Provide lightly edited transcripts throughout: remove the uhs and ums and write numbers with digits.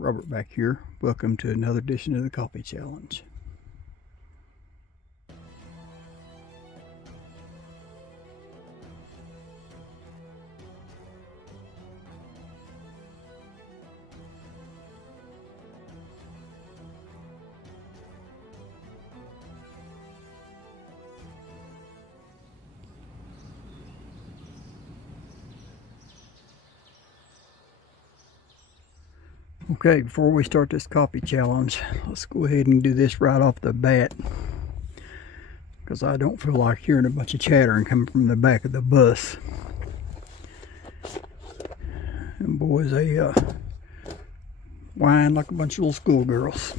Robert back here. Welcome to another edition of the Coffee Challenge. Okay, before we start this coffee challenge, let's go ahead and do this right off the bat, because I don't feel like hearing a bunch of chattering coming from the back of the bus. And boys, they whine like a bunch of little schoolgirls.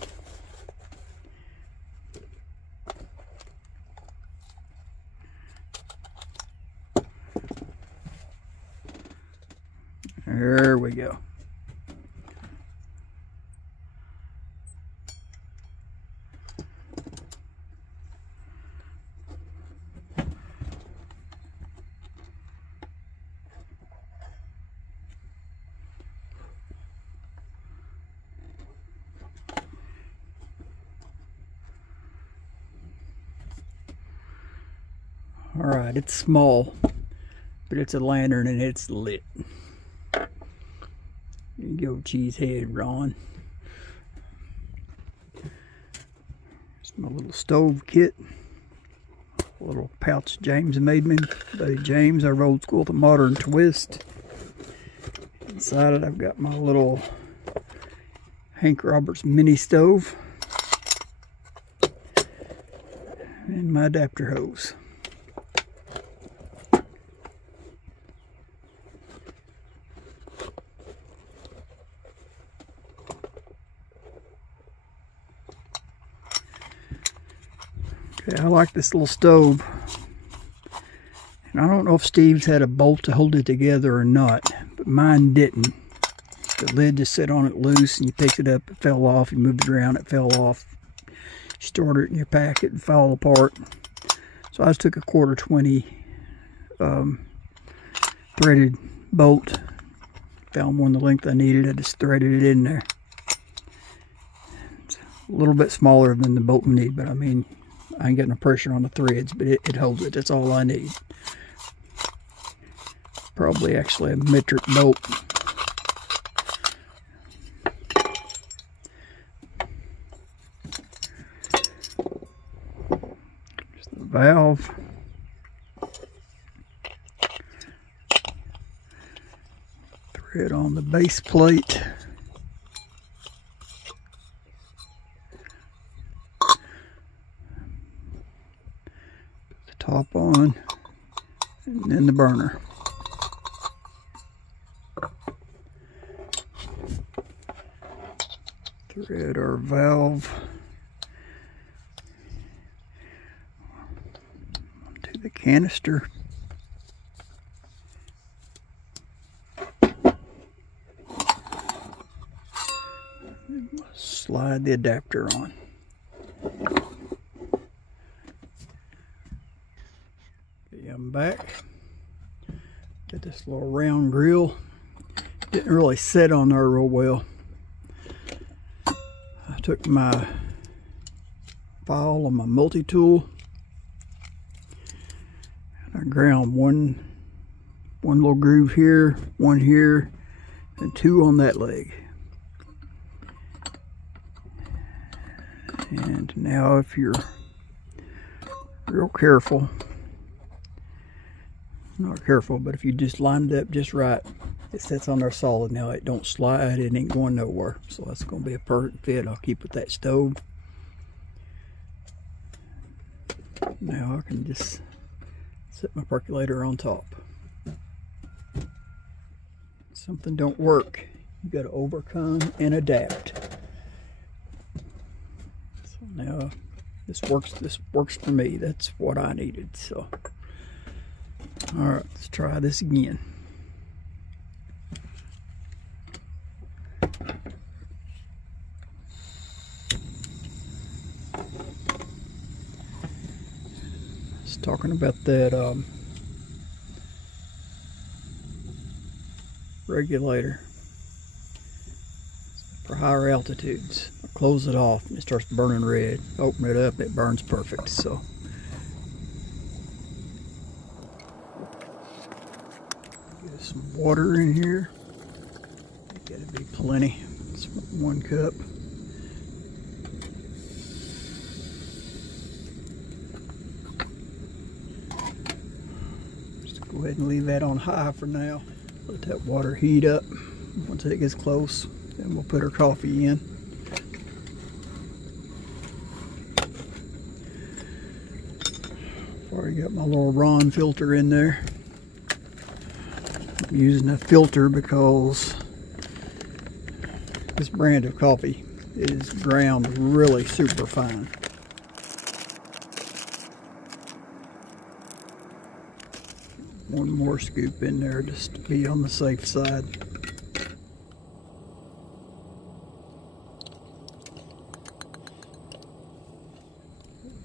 There we go. Alright, it's small, but it's a lantern and it's lit. There you go, cheesehead Ron. It's my little stove kit. A little pouch James made me. Buddy James, our old school with a modern twist. Inside it I've got my little Hank Roberts mini stove. And my adapter hose. Okay, I like this little stove, and I don't know if Steve's had a bolt to hold it together or not, but mine didn't. The lid just sat on it loose, and you picked it up, it fell off. You moved it around, it fell off. You stored it in your packet, and fell apart. So I just took a 1/4 20 threaded bolt, found one the length I needed. I just threaded it in there. It's a little bit smaller than the bolt we need, but I mean, I ain't got no pressure on the threads, but it holds it. That's all I need. Probably actually a metric bolt. There's the valve. Thread on the base plate. Top on, and then the burner. Thread our valve onto the canister. Slide the adapter on. I'm back. Got this little round grill. Didn't really set on there real well. I took my file on my multi-tool and I ground one little groove here, one here, and 2 on that leg. And now if you're real careful, not careful, but if you just line it up just right, it sits on there solid. Now it don't slide, it ain't going nowhere. So that's going to be a perfect fit. I'll keep with that stove. Now I can just set my percolator on top. Something don't work, you got to overcome and adapt. So now this works for me. That's what I needed. So alright, let's try this again. Just talking about that regulator. for higher altitudes. I close it off and it starts burning red. Open it up, it burns perfect. So get some water in here. Gotta be plenty. It's 1 cup. Just go ahead and leave that on high for now. Let that water heat up. Once it gets close, then we'll put our coffee in. Already got my little Ron filter in there. I'm using a filter because this brand of coffee is ground really super fine. One more scoop in there just to be on the safe side.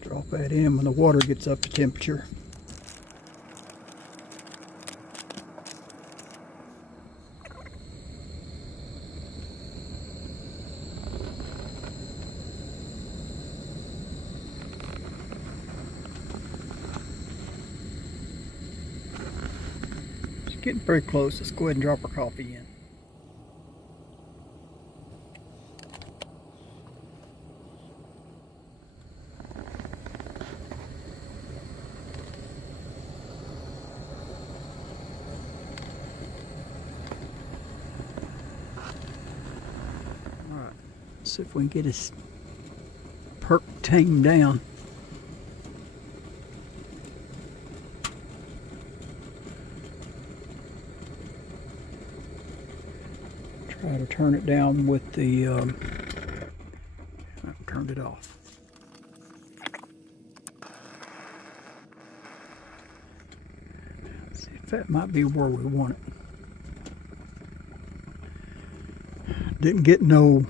Drop that in when the water gets up to temperature. It's getting pretty close. Let's go ahead and drop our coffee in. See if we can get his perk tamed down. Try to turn it down with the I've turned it off. See if that might be where we want it. Didn't get no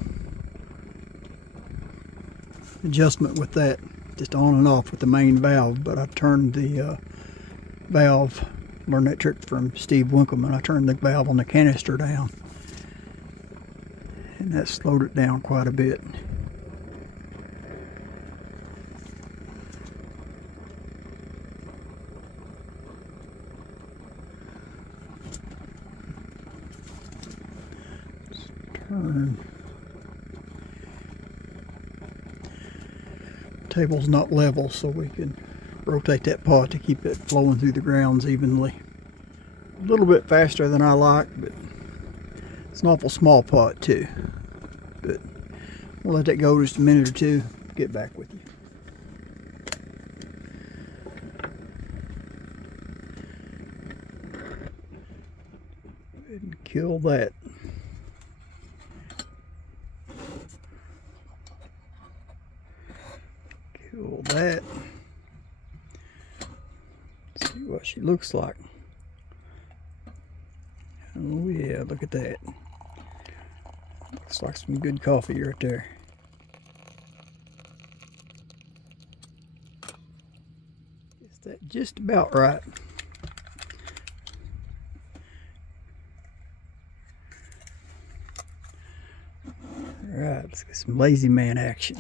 adjustment with that, just on and off with the main valve, but I turned the valve, learned that trick from Steve Winkleman. I turned the valve on the canister down and that slowed it down quite a bit. Let's turn. Table's not level, so we can rotate that pot to keep it flowing through the grounds evenly. A little bit faster than I like, but it's an awful small pot too. But we'll let that go just a minute or two, get back with you. Go ahead and kill that. Kill that. Let's see what she looks like. Oh yeah, look at that. Looks like some good coffee right there. Is that just about right? Alright, let's get some lazy man action.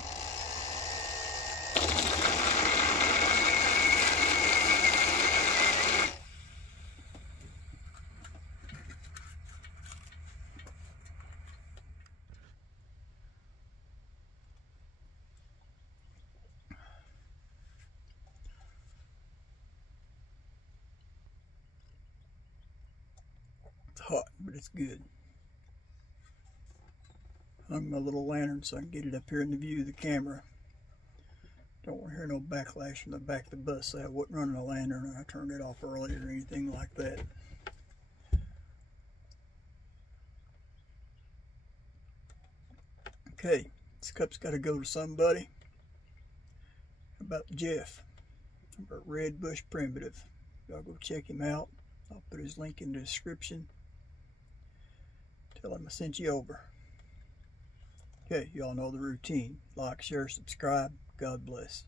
It's hot, but it's good. Hung my little lantern so I can get it up here in the view of the camera. Don't want to hear no backlash from the back of the bus. Say I wasn't running a lantern and I turned it off earlier or anything like that. Okay, this cup's got to go to somebody. How about Jeff? About Red Bush Primitive. Y'all go check him out. I'll put his link in the description. Tell him I sent you over. Okay, y'all know the routine. Like, share, subscribe. God bless.